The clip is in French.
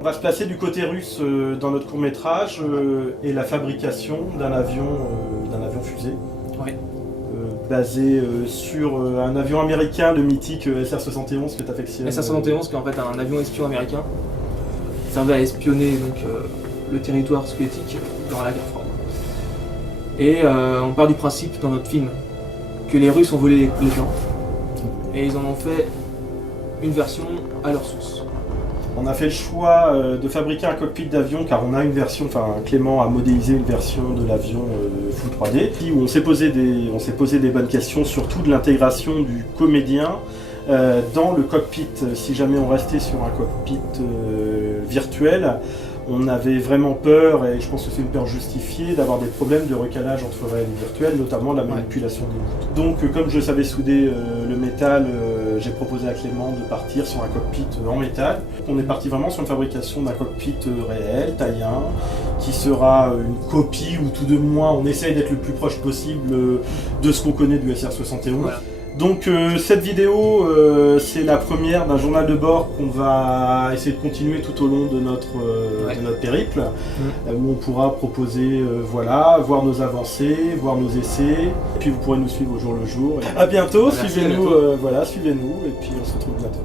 On va se placer du côté russe dans notre court-métrage et la fabrication d'un avion fusée. Ouais. Basé sur un avion américain, le mythique SR-71 que tu affectionnes. SR-71 qui est en fait un avion espion américain. Servait à espionner donc, le territoire soviétique durant la guerre froide. Et on part du principe dans notre film que les Russes ont volé les gens et ils en ont fait une version à leur sauce. On a fait le choix de fabriquer un cockpit d'avion car on a une version, enfin Clément a modélisé une version de l'avion full 3D où on s'est posé des bonnes questions, surtout de l'intégration du comédien dans le cockpit. Si jamais on restait sur un cockpit virtuel, on avait vraiment peur, et je pense que c'est une peur justifiée, d'avoir des problèmes de recalage entre réel et virtuel, notamment la manipulation des mots. Donc comme je savais souder le métal, j'ai proposé à Clément de partir sur un cockpit en métal. On est parti vraiment sur une fabrication d'un cockpit réel, taille 1, qui sera une copie, ou tout de moins on essaye d'être le plus proche possible de ce qu'on connaît du SR-71. Voilà. Donc cette vidéo, c'est la première d'un journal de bord qu'on va essayer de continuer tout au long de notre périple, où on pourra proposer, voir nos avancées, voir nos essais, et puis vous pourrez nous suivre au jour le jour. À bientôt, suivez-nous, suivez-nous, et puis on se retrouve bientôt.